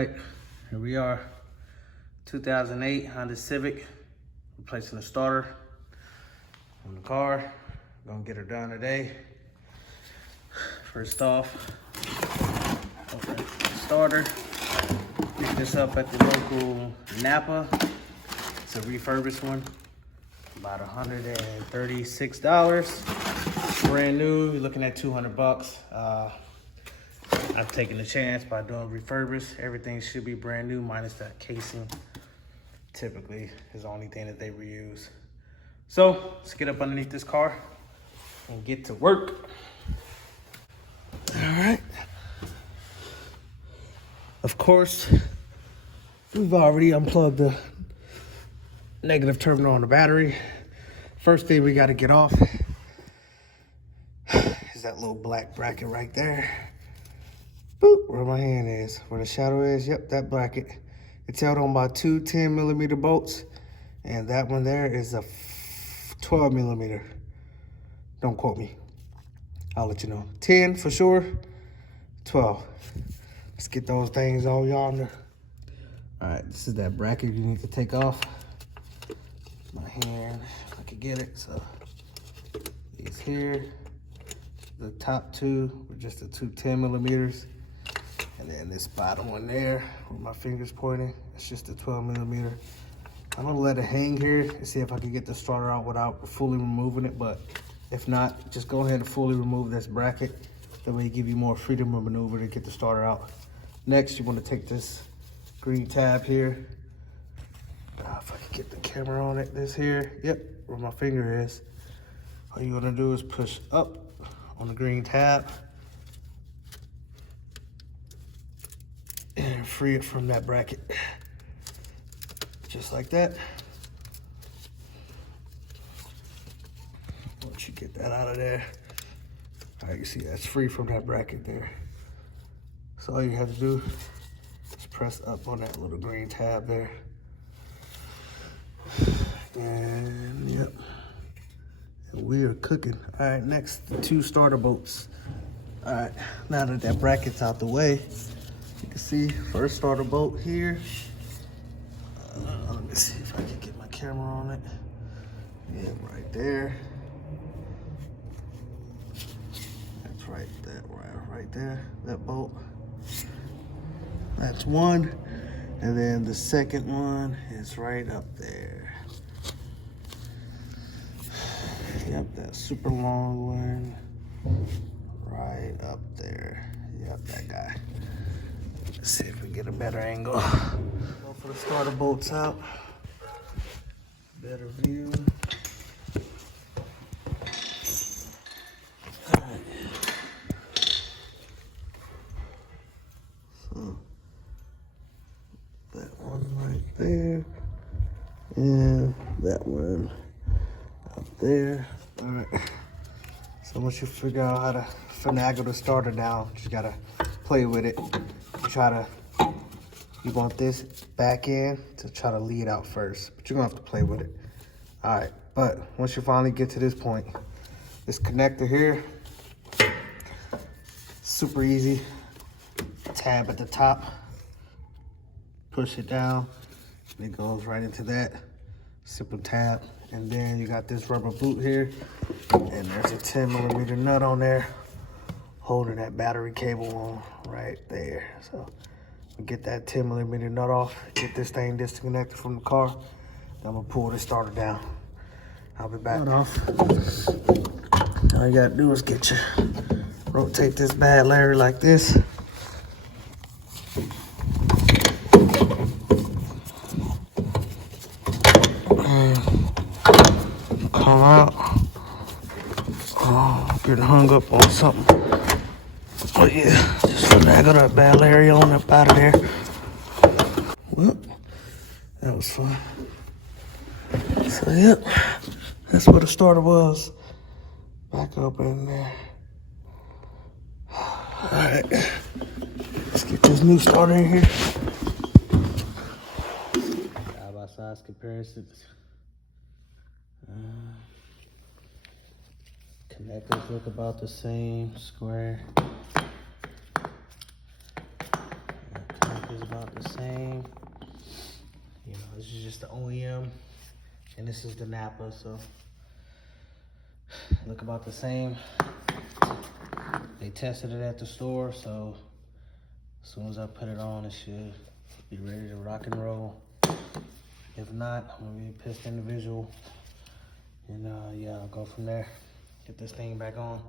right, here we are. 2008 Honda Civic, replacing the starter on the car. Gonna get her done today. First off, open the starter. Pick this up at the local Napa. It's a refurbished one, about $136. Brand new, you're looking at 200 bucks. I've taken a chance by doing refurbished. Everything should be brand new, minus that casing. Typically is the only thing that they reuse. So let's get up underneath this car and get to work. All right. Of course, we've already unplugged the negative terminal on the battery. First thing we got to get off is that little black bracket right there. Boop, where my hand is, where the shadow is. Yep, that bracket. It's held on by two 10mm bolts, and that one there is a 12mm. Don't quote me. I'll let you know. 10 for sure, 12. Let's get those things all yonder. All right, this is that bracket you need to take off. My hand, if I could get it. So these here, the top two were just the two 10mm. And then this bottom one there, where my finger's pointing, it's just a 12mm. I'm gonna let it hang here and see if I can get the starter out without fully removing it, but if not, just go ahead and fully remove this bracket. That way it give you more freedom of maneuver to get the starter out. Next, you wanna take this green tab here. If I can get the camera on it, this here, yep, where my finger is. All you're gonna do is push up on the green tab and free it from that bracket. Just like that. Once you get that out of there, all right, you see that's free from that bracket there. So all you have to do is press up on that little green tab there. And yep, and we are cooking. All right, next, the two starter bolts. All right, now that that bracket's out the way, you can see first starter bolt here. Let me see if I can get my camera on it. Yeah, right there. That's right there, that bolt. That's one. And then the second one is right up there. Yep, that super long one. Right up there. Yep, that guy. Let's see if we get a better angle. Go for the starter bolts out. Better view. All right. So that one right there, and that one up there. All right. So once you figure out how to finagle the starter down, you just gotta play with it. You want this back end to try to lead out first, but you're gonna have to play with it. All right, but once you finally get to this point, this connector here, super easy. Tab at the top, push it down, and it goes right into that. Simple tab, and then you got this rubber boot here, and there's a 10mm nut on there, holding that battery cable on right there. So get that 10mm nut off, get this thing disconnected from the car. Then I'm gonna pull this starter down. I'll be back. All you gotta do is rotate this bad Larry like this. And come out. Oh, getting hung up on something. Oh yeah, just finagle that bad Larry on up out of there. Well, that was fun. So yep, that's where the starter was. Back up in there. All right, let's get this new starter in here. Side by side comparisons. Connectors look about the same, square. is about the same. You know, this is just the OEM, and this is the Napa, so look about the same. They tested it at the store, so as soon as I put it on, it should be ready to rock and roll. If not, I'm gonna be a pissed individual, and yeah, I'll go from there. Get this thing back on.